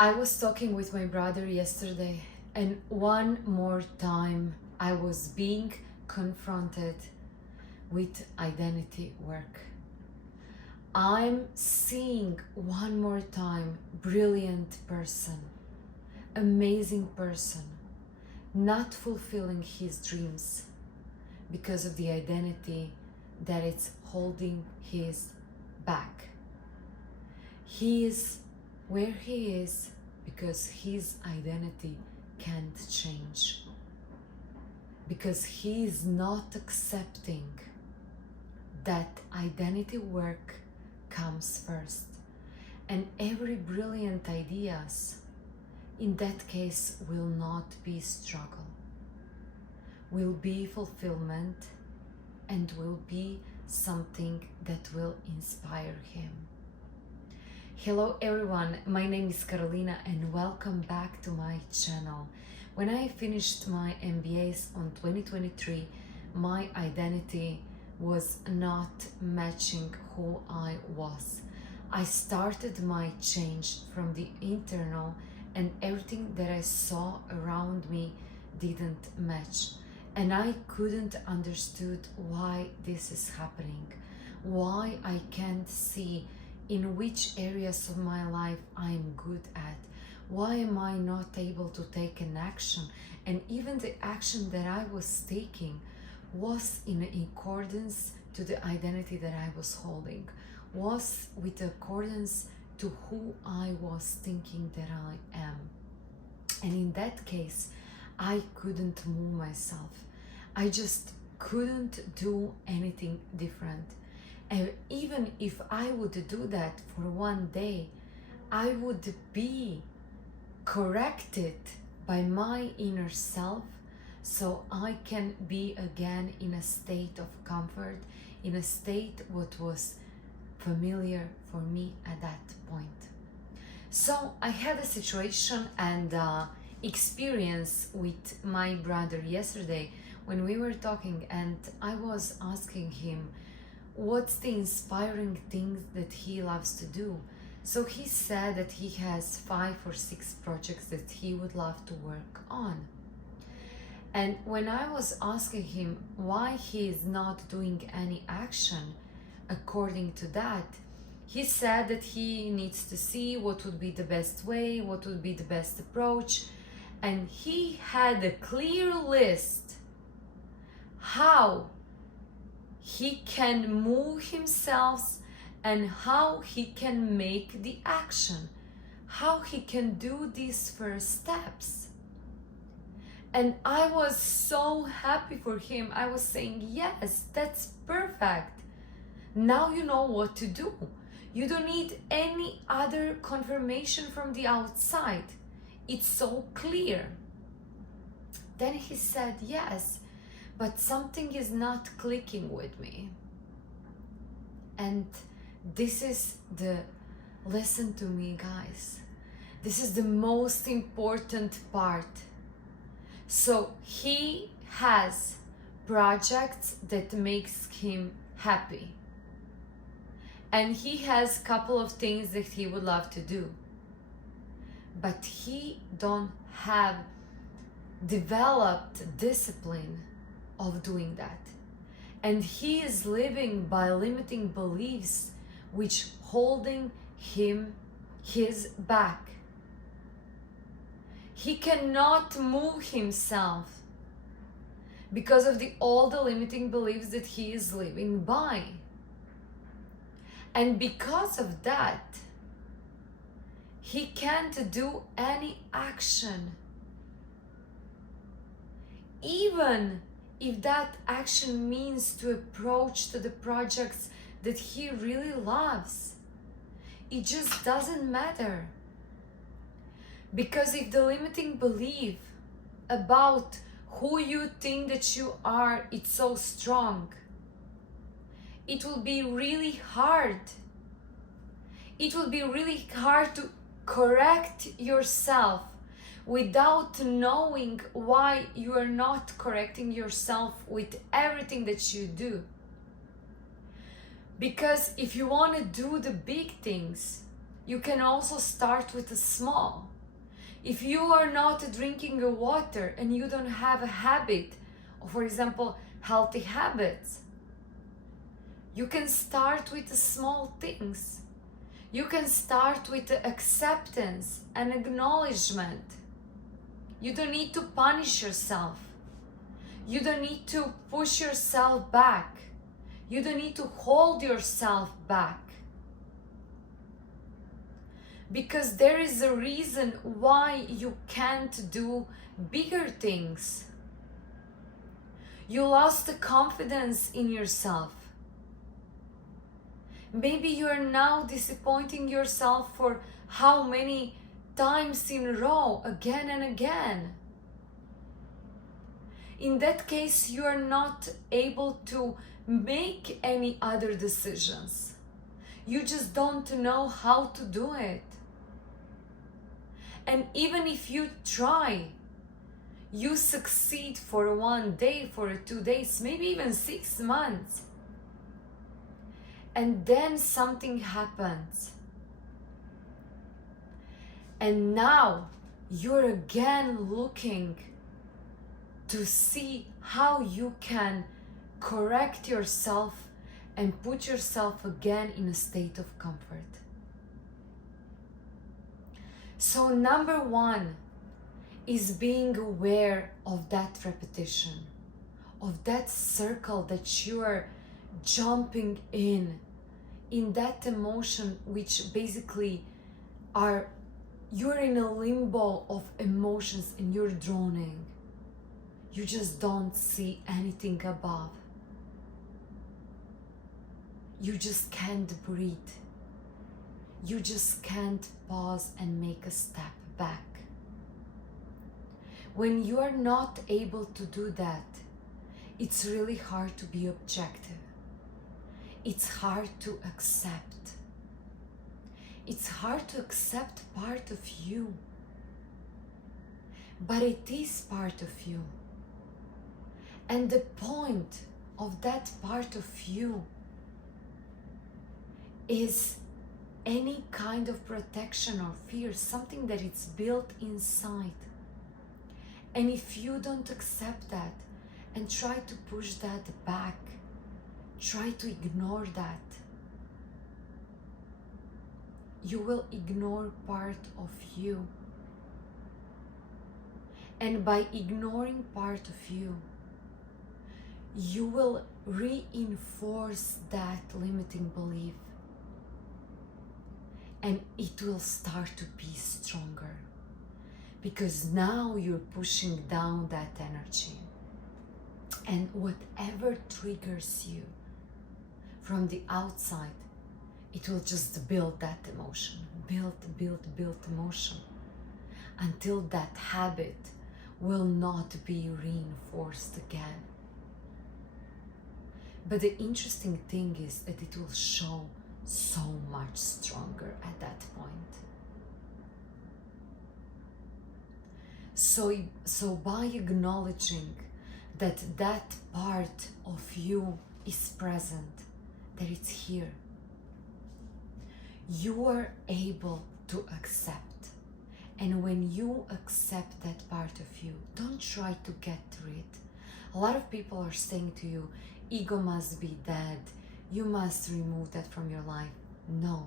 I was talking with my brother yesterday, and one more time I was being confronted with identity work. I'm seeing one more time brilliant person, amazing person, not fulfilling his dreams because of the identity that it's holding his back. He is where he is because his identity can't change, because he is not accepting that identity work comes first, and every brilliant ideas in that case will not be struggle, will be fulfillment, and will be something that will inspire him. Hello everyone, my name is Carolina and welcome back to my channel. When I finished my MBAs on 2023, my identity was not matching who I was. I started my change from the internal, and everything that I saw around me didn't match. And I couldn't understood why this is happening, why I can't see in which areas of my life I'm good at. Why am I not able to take an action? And even the action that I was taking was in accordance to the identity that I was holding, was with accordance to who I was thinking that I am. And in that case, I couldn't move myself. I just couldn't do anything different. And even if I would do that for one day, I would be corrected by my inner self, so I can be again in a state of comfort, in a state what was familiar for me at that point. So I had a situation and experience with my brother yesterday when we were talking, and I was asking him what's the inspiring things that he loves to do. So he said that he has 5 or 6 projects that he would love to work on. And when I was asking him why he is not doing any action according to that, he said that he needs to see what would be the best way, what would be the best approach, and he had a clear list how he can move himself and how he can make the action, how he can do these first steps. And I was so happy for him. I was saying, yes, that's perfect. Now you know what to do. You don't need any other confirmation from the outside. It's so clear. Then he said, yes, but something is not clicking with me. And this is listen to me guys, this is the most important part. So he has projects that makes him happy, and he has a couple of things that he would love to do, but he don't have developed discipline of doing that, and he is living by limiting beliefs which holding him his back. He cannot move himself because of all the limiting beliefs that he is living by. And because of that, he can't do any action, even if that action means to approach to the projects that he really loves. It just doesn't matter. Because if the limiting belief about who you think that you are, it's so strong, it will be really hard. It will be really hard to correct yourself without knowing why you are not correcting yourself with everything that you do. Because if you want to do the big things, You can also start with a small. If you are not drinking your water and you don't have a habit, or for example, healthy habits, you can start with the small things. You can start with the acceptance and acknowledgement. You don't need to punish yourself. You don't need to push yourself back. You don't need to hold yourself back. Because there is a reason why you can't do bigger things. You lost the confidence in yourself. Maybe you are now disappointing yourself for how many times in a row, again and again. In that case, you are not able to make any other decisions. You just don't know how to do it. And even if you try, you succeed for 1 day, for 2 days, maybe even 6 months. And then something happens. And now you're again looking to see how you can correct yourself and put yourself again in a state of comfort. So number 1 is being aware of that repetition, of that circle that you are jumping in that emotion, which basically you're in a limbo of emotions and you're drowning. You just don't see anything above. You just can't breathe. You just can't pause and make a step back. When you are not able to do that, it's really hard to be objective. It's hard to accept. It's hard to accept part of you. But it is part of you. And the point of that part of you is any kind of protection or fear, something that is built inside. And if you don't accept that and try to push that back, try to ignore that, you will ignore part of you. And by ignoring part of you, you will reinforce that limiting belief. And it will start to be stronger. Because now you're pushing down that energy. And whatever triggers you from the outside, it will just build that emotion. Build emotion. Until that habit will not be reinforced again. But the interesting thing is that it will show so much stronger at that point. So by acknowledging that that part of you is present, that it's here, you are able to accept. And when you accept that part of you, don't try to get rid. A lot of people are saying to you, ego must be dead. You must remove that from your life. No.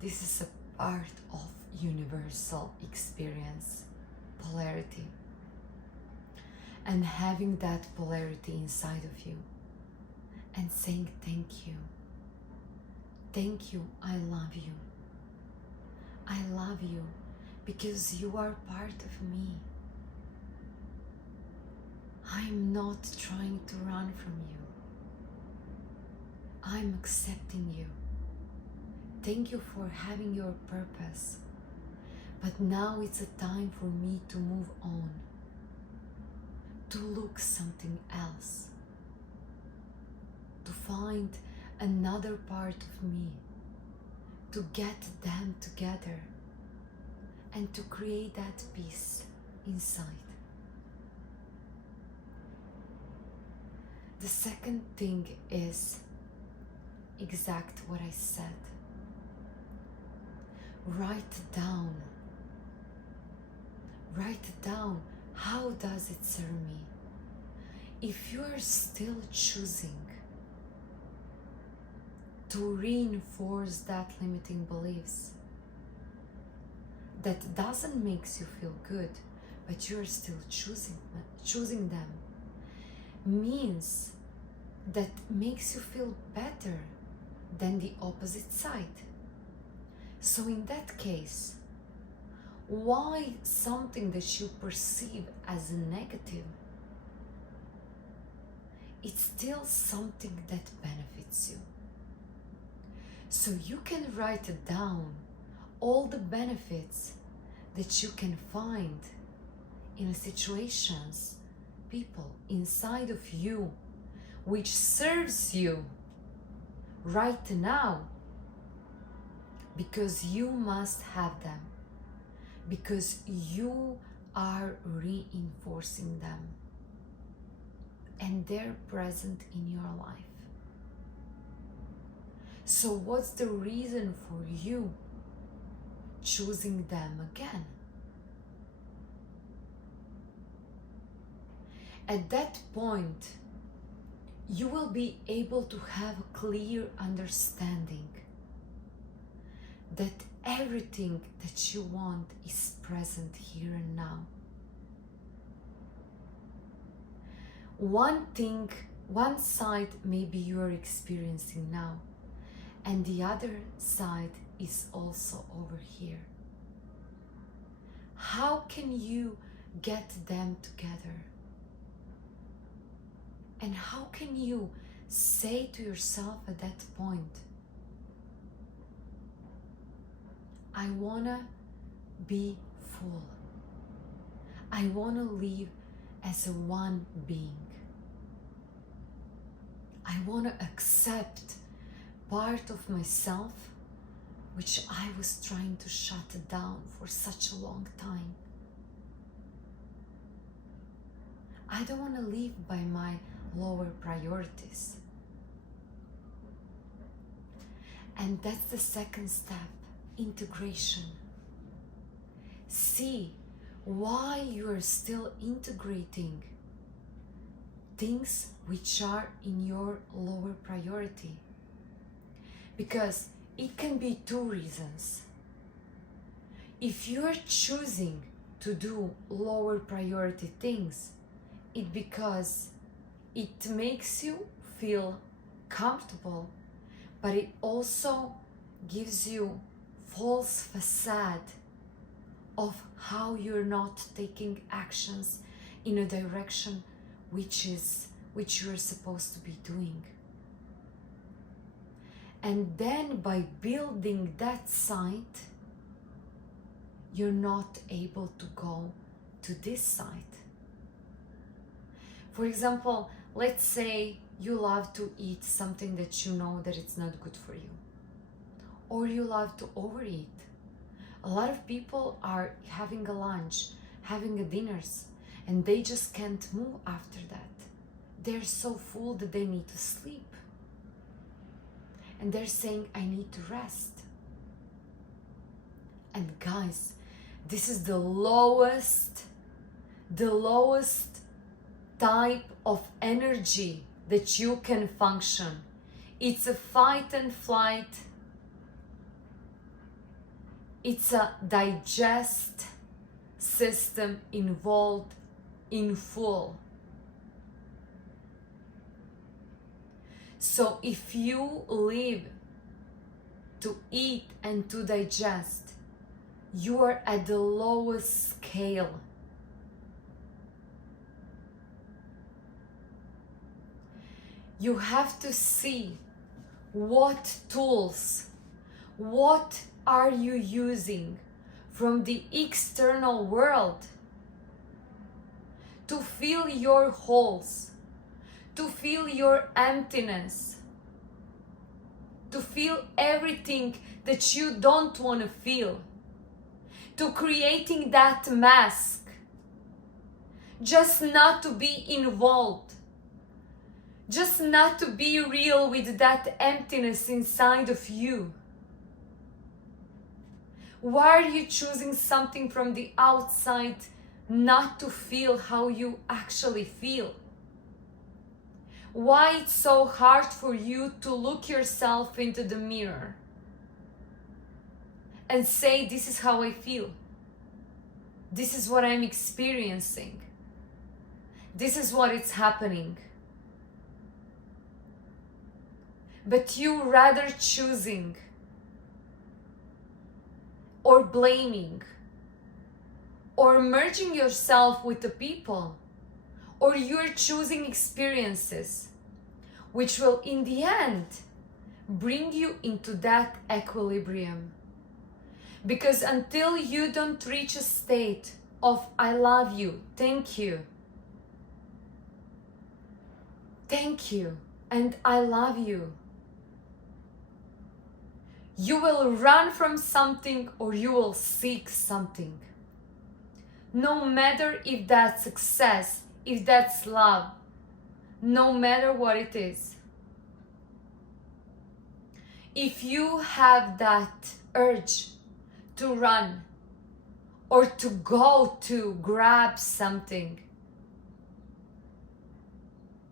This is a part of universal experience, polarity. And having that polarity inside of you and saying thank you. Thank you, I love you. I love you because you are part of me. I'm not trying to run from you. I'm accepting you. Thank you for having your purpose. But now it's a time for me to move on, to look something else, to find another part of me, to get them together and to create that peace inside. The second thing is exact what I said. write down. Write down, how does it serve me? If you are still choosing to reinforce that limiting beliefs that doesn't make you feel good, but you are still choosing them, means that makes you feel better than the opposite side. So in that case, why something that you perceive as a negative, it's still something that benefits you. So you can write down all the benefits that you can find in situations, people inside of you, which serves you right now, because you must have them, because you are reinforcing them and they're present in your life. So what's the reason for you choosing them again? At that point, you will be able to have a clear understanding that everything that you want is present here and now. One thing, one side maybe you are experiencing now, and the other side is also over here. How can you get them together? And how can you say to yourself at that point, I wanna be full. I wanna live as a one being. I wanna accept part of myself which I was trying to shut down for such a long time. I don't wanna live by my lower priorities. And that's the second step, integration. See why you are still integrating things which are in your lower priority. Because it can be two reasons. If you are choosing to do lower priority things, it's because it makes you feel comfortable, but it also gives you false facade of how you're not taking actions in a direction which you're supposed to be doing. And then by building that side, you're not able to go to this side. For example, let's say you love to eat something that you know that it's not good for you, or you love to overeat. A lot of people are having a lunch, having a dinners, and they just can't move after that. They're so full that they need to sleep. And they're saying, I need to rest. And guys, this is the lowest type of energy that you can function. It's a fight and flight. It's a digest system involved in full. So if you live to eat and to digest, you are at the lowest scale. You have to see what tools, what are you using from the external world to fill your holes, to fill your emptiness, to feel everything that you don't want to feel, to creating that mask, just not to be involved, just not to be real with that emptiness inside of you. Why are you choosing something from the outside not to feel how you actually feel? Why it's so hard for you to look yourself into the mirror and say, this is how I feel. This is what I'm experiencing. This is what is happening. But you rather choosing or blaming or merging yourself with the people, or you're choosing experiences which will in the end bring you into that equilibrium. Because until you don't reach a state of I love you, thank you, and I love you, you will run from something or you will seek something. No matter if that's success, if that's love, no matter what it is. If you have that urge to run or to go to grab something,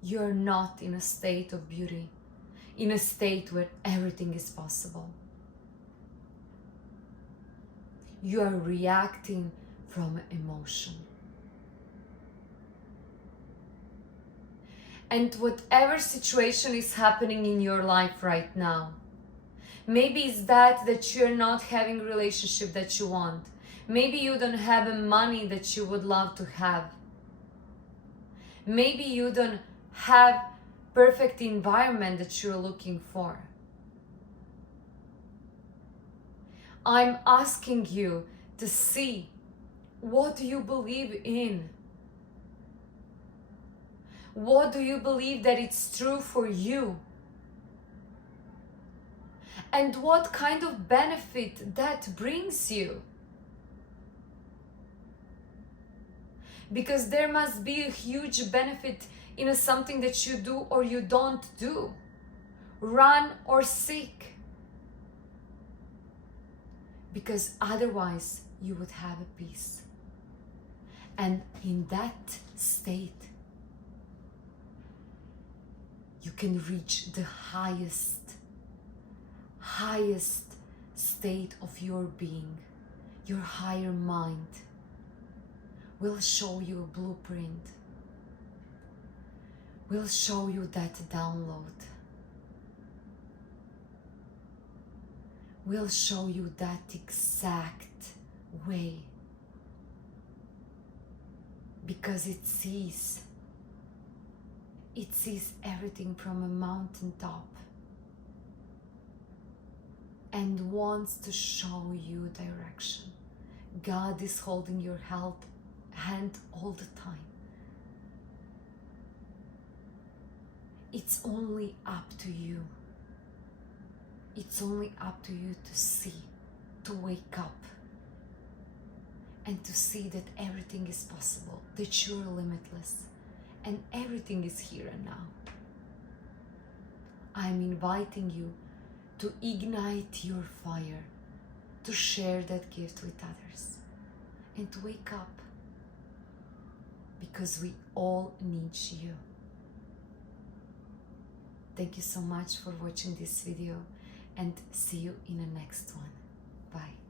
you're not in a state of beauty, in a state where everything is possible. You are reacting from emotion. And whatever situation is happening in your life right now, maybe it's that you're not having a relationship that you want. Maybe you don't have the money that you would love to have. Maybe you don't have perfect environment that you're looking for. I'm asking you to see, what do you believe in? What do you believe that it's true for you? And what kind of benefit that brings you? Because there must be a huge benefit in something that you do or you don't do. Run or seek. Because otherwise you would have a peace. And in that state, you can reach the highest state of your being. Your higher mind will show you a blueprint, will show you that download, will show you that exact way, because it sees everything from a mountaintop and wants to show you direction. God is holding your hand all the time. It's only up to you. It's only up to you to see, to wake up, and to see that everything is possible, that you're limitless, and everything is here and now. I'm inviting you to ignite your fire, to share that gift with others, and to wake up, because we all need you. Thank you so much for watching this video, and see you in the next one. Bye.